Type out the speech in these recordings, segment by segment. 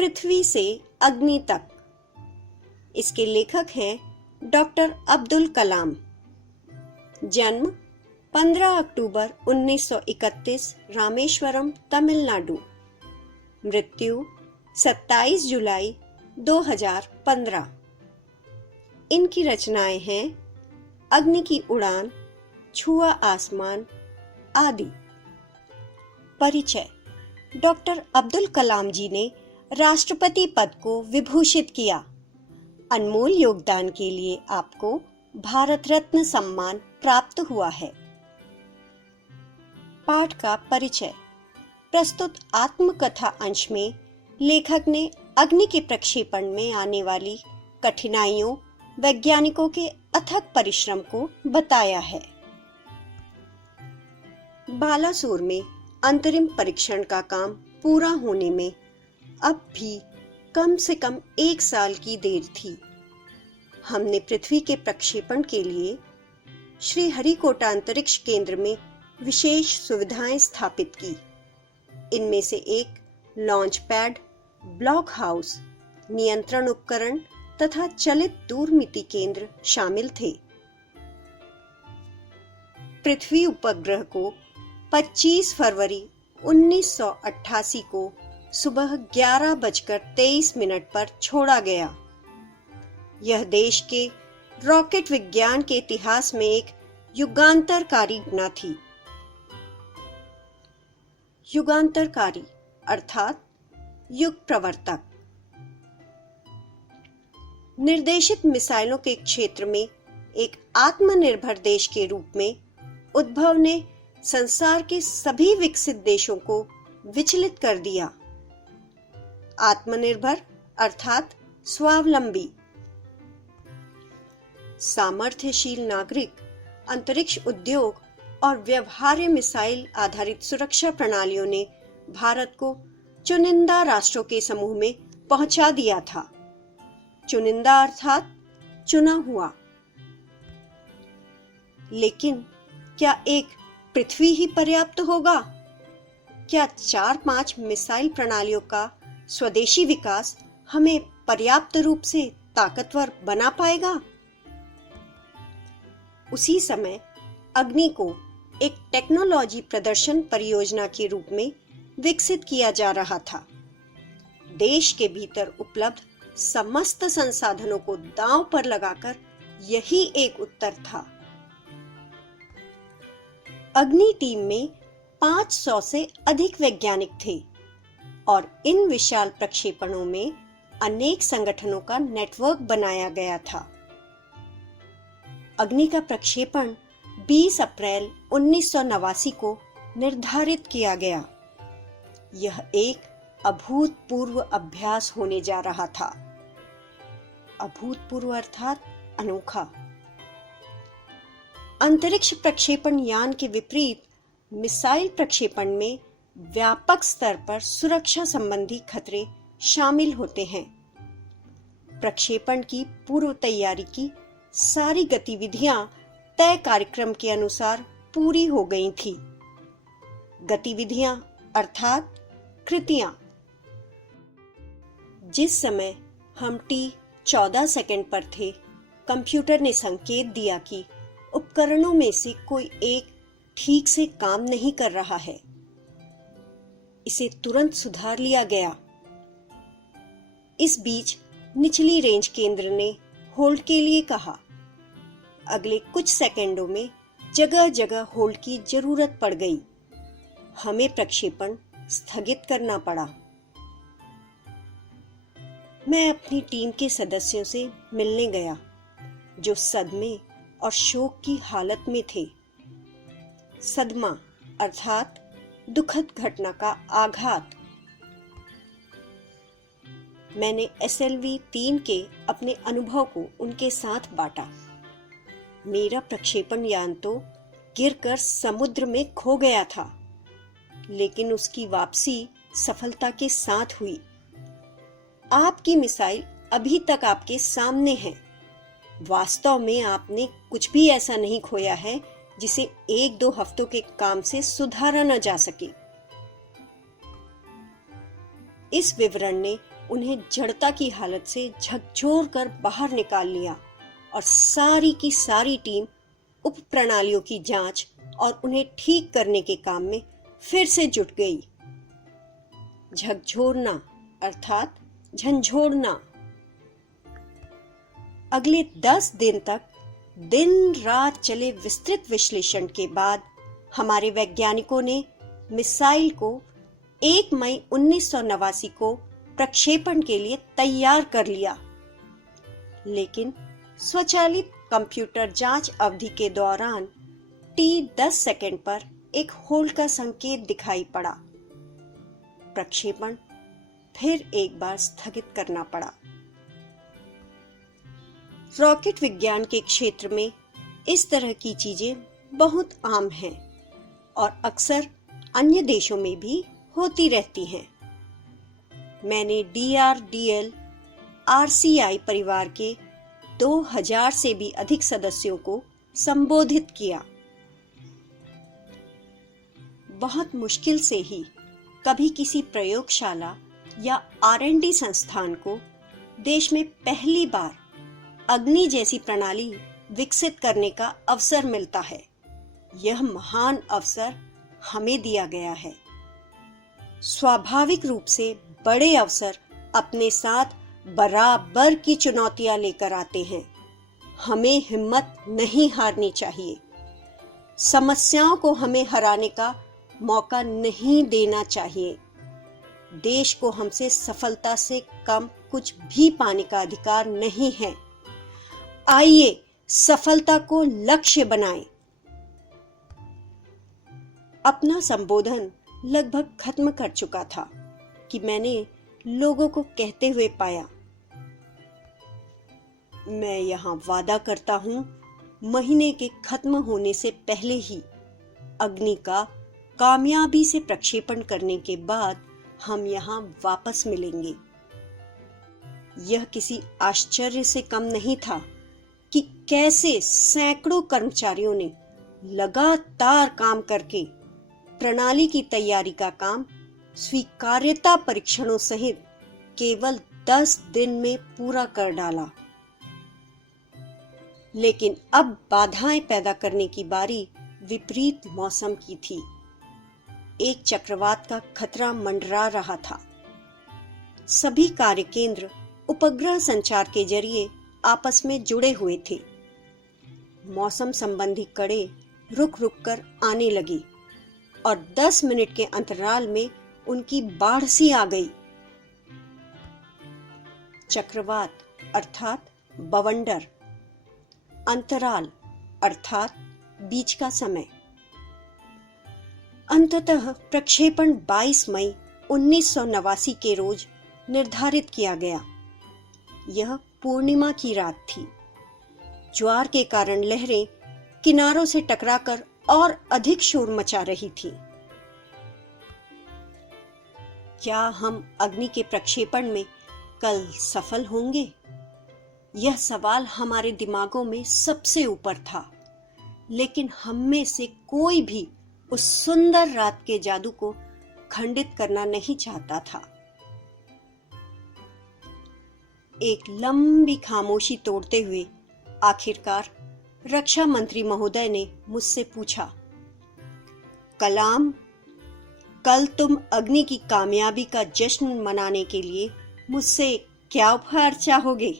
पृथ्वी से अग्नि तक। इसके लेखक हैं डॉक्टर अब्दुल कलाम। जन्म 15 अक्टूबर 1931 रामेश्वरम, तमिलनाडु। मृत्यु 27 जुलाई 2015। इनकी रचनाएं हैं अग्नि की उड़ान, छुआ आसमान आदि। परिचय। डॉक्टर अब्दुल कलाम जी ने राष्ट्रपति पद को विभूषित किया। अनमोल योगदान के लिए आपको भारत रत्न सम्मान प्राप्त हुआ है। पाठ का परिचय। प्रस्तुत आत्मकथा अंश में लेखक ने अग्नि के प्रक्षेपण में आने वाली कठिनाइयों, वैज्ञानिकों के अथक परिश्रम को बताया है। बालासोर में अंतरिम परीक्षण का काम पूरा होने में अब भी कम से कम 1 साल की देर थी। हमने पृथ्वी के प्रक्षेपण के लिए श्रीहरिकोटा अंतरिक्ष केंद्र में विशेष सुविधाएं स्थापित की। इनमें से एक लॉन्च पैड, ब्लॉक हाउस, नियंत्रण उपकरण तथा चलित दूरमिति केंद्र शामिल थे। पृथ्वी उपग्रह को 25 फरवरी 1988 को सुबह 11:23 पर छोड़ा गया। यह देश के रॉकेट विज्ञान के इतिहास में एक युगांतरकारी घटना थी। युगांतरकारी अर्थात युग प्रवर्तक। निर्देशित मिसाइलों के क्षेत्र में एक आत्मनिर्भर देश के रूप में उद्भव ने संसार के सभी विकसित देशों को विचलित कर दिया। आत्मनिर्भर अर्थात स्वावलंबी। सामर्थ्यशील नागरिक, अंतरिक्ष उद्योग और व्यवहार्य मिसाइल आधारित सुरक्षा प्रणालियों ने भारत को चुनिंदा राष्ट्रों के समूह में पहुंचा दिया था। चुनिंदा अर्थात चुना हुआ। लेकिन क्या एक पृथ्वी ही पर्याप्त होगा? क्या 4-5 मिसाइल प्रणालियों का स्वदेशी विकास हमें पर्याप्त रूप से ताकतवर बना पाएगा? उसी समय अग्नि को एक टेक्नोलॉजी प्रदर्शन परियोजना के रूप में विकसित किया जा रहा था। देश के भीतर उपलब्ध समस्त संसाधनों को दांव पर लगाकर यही एक उत्तर था। अग्नि टीम में 500 से अधिक वैज्ञानिक थे और इन विशाल प्रक्षेपणों में अनेक संगठनों का नेटवर्क बनाया गया था। अग्नि का प्रक्षेपण 20 अप्रैल 1989 को निर्धारित किया गया। यह एक अभूतपूर्व अभ्यास होने जा रहा था। अभूतपूर्व अर्थात अनोखा। अंतरिक्ष प्रक्षेपण यान के विपरीत मिसाइल प्रक्षेपण में व्यापक स्तर पर सुरक्षा संबंधी खतरे शामिल होते हैं। प्रक्षेपण की पूर्व तैयारी की सारी गतिविधियां तय कार्यक्रम के अनुसार पूरी हो गई थी। गतिविधियां अर्थात कृतियां। जिस समय हम T14 सेकंड पर थे, कंप्यूटर ने संकेत दिया कि उपकरणों में से कोई एक ठीक से काम नहीं कर रहा है। इसे तुरंत सुधार लिया गया। इस बीच निचली रेंज केंद्र ने होल्ड के लिए कहा। अगले कुछ सेकंडों में जगह जगह होल्ड की जरूरत पड़ गई। हमें प्रक्षेपण स्थगित करना पड़ा। मैं अपनी टीम के सदस्यों से मिलने गया, जो सदमे और शोक की हालत में थे। सदमा अर्थात दुखद घटना का आघात। मैंने SLV-3 के अपने अनुभव को उनके साथ बांटा। मेरा प्रक्षेपण यान तो गिरकर समुद्र में खो गया था, लेकिन उसकी वापसी सफलता के साथ हुई। आपकी मिसाइल अभी तक आपके सामने है। वास्तव में आपने कुछ भी ऐसा नहीं खोया है जिसे 1-2 हफ्तों के काम से सुधारा न जा सके। इस विवरण ने उन्हें जड़ता की हालत से झकझोर कर बाहर निकाल लिया और सारी की सारी टीम उप प्रणालियों की जांच और उन्हें ठीक करने के काम में फिर से जुट गई। झकझोरना अर्थात झंझोड़ना। अगले 10 दिन तक दिन रात चले विस्तृत विश्लेषण के बाद हमारे वैज्ञानिकों ने मिसाइल को 1 मई 1989 को प्रक्षेपण के लिए तैयार कर लिया। लेकिन स्वचालित कंप्यूटर जांच अवधि के दौरान T10 सेकंड पर एक होल्ड का संकेत दिखाई पड़ा। प्रक्षेपण फिर एक बार स्थगित करना पड़ा। रॉकेट विज्ञान के क्षेत्र में इस तरह की चीजें बहुत आम हैं और अक्सर अन्य देशों में भी होती रहती हैं। मैंने DRDL RCI परिवार के 2000 से भी अधिक सदस्यों को संबोधित किया। बहुत मुश्किल से ही कभी किसी प्रयोगशाला या R&D संस्थान को देश में पहली बार अग्नि जैसी प्रणाली विकसित करने का अवसर मिलता है। यह महान अवसर हमें दिया गया है। स्वाभाविक रूप से बड़े अवसर अपने साथ बराबर की चुनौतियां लेकर आते हैं। हमें हिम्मत नहीं हारनी चाहिए। समस्याओं को हमें हराने का मौका नहीं देना चाहिए। देश को हमसे सफलता से कम कुछ भी पाने का अधिकार नहीं है। आइए सफलता को लक्ष्य बनाएं। अपना संबोधन लगभग खत्म कर चुका था कि मैंने लोगों को कहते हुए पाया, मैं यहां वादा करता हूं, महीने के खत्म होने से पहले ही अग्नि का कामयाबी से प्रक्षेपण करने के बाद हम यहां वापस मिलेंगे। यह किसी आश्चर्य से कम नहीं था कि कैसे सैकड़ों कर्मचारियों ने लगातार काम करके प्रणाली की तैयारी का काम स्वीकार्यता परीक्षणों सहित केवल 10 दिन में पूरा कर डाला। लेकिन अब बाधाएं पैदा करने की बारी विपरीत मौसम की थी। एक चक्रवात का खतरा मंडरा रहा था। सभी कार्य केंद्र उपग्रह संचार के जरिए आपस में जुड़े हुए थे। मौसम संबंधी कड़े रुक रुक कर आने लगी और 10 मिनट के अंतराल में उनकी बाढ़ सी आ गई। चक्रवात अर्थात बवंडर, अंतराल अर्थात बीच का समय। अंततः प्रक्षेपण 22 मई 1989 के रोज निर्धारित किया गया। यह पूर्णिमा की रात थी। ज्वार के कारण लहरें किनारों से टकराकर और अधिक शोर मचा रही थी। क्या हम अग्नि के प्रक्षेपण में कल सफल होंगे? यह सवाल हमारे दिमागों में सबसे ऊपर था। लेकिन हम में से कोई भी उस सुंदर रात के जादू को खंडित करना नहीं चाहता था। एक लंबी खामोशी तोड़ते हुए आखिरकार रक्षा मंत्री महोदय ने मुझसे पूछा, कलाम, कल तुम अग्नि की कामयाबी का जश्न मनाने के लिए मुझसे क्या उपहार चाहोगे?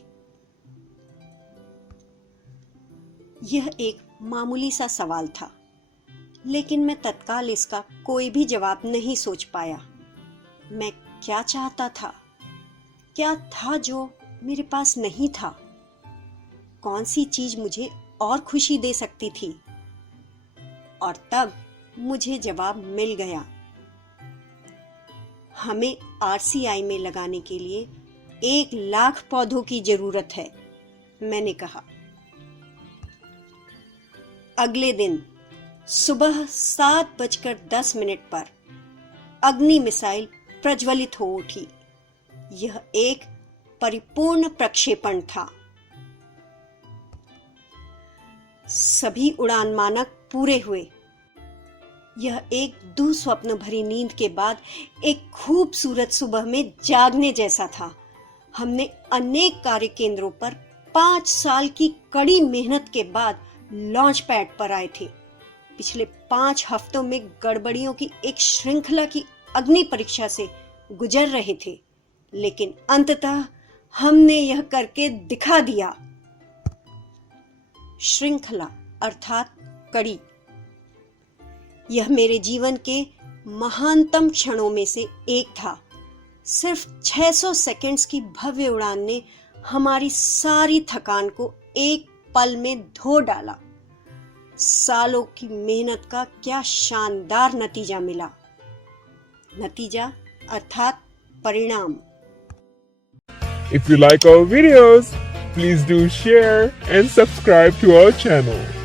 यह एक मामूली सा सवाल था, लेकिन मैं तत्काल इसका कोई भी जवाब नहीं सोच पाया। मैं क्या चाहता था? क्या था जो मेरे पास नहीं था? कौन सी चीज मुझे और खुशी दे सकती थी? और तब मुझे जवाब मिल गया। हमें RCI में लगाने के लिए 1,00,000 पौधों की जरूरत है, मैंने कहा। अगले दिन सुबह 7:10 पर अग्नि मिसाइल प्रज्वलित हो उठी। यह एक परिपूर्ण प्रक्षेपण था। सभी उड़ान मानक पूरे हुए। यह एक दुस्वप्न भरी नींद के बाद एक खूबसूरत सुबह में जागने जैसा था। हमने अनेक कार्य केंद्रों पर 5 साल की कड़ी मेहनत के बाद लॉन्च पैड पर आए थे। पिछले 5 हफ्तों में गड़बड़ियों की एक श्रृंखला की अग्नि परीक्षा से गुजर रहे थे, लेकिन अंततः हमने यह करके दिखा दिया। श्रृंखला अर्थात कड़ी। यह मेरे जीवन के महानतम क्षणों में से एक था। सिर्फ 600 सेकंड्स की भव्य उड़ान ने हमारी सारी थकान को एक पल में धो डाला। सालों की मेहनत का क्या शानदार नतीजा मिला। नतीजा अर्थात परिणाम। If you like our videos, please do share and subscribe to our channel.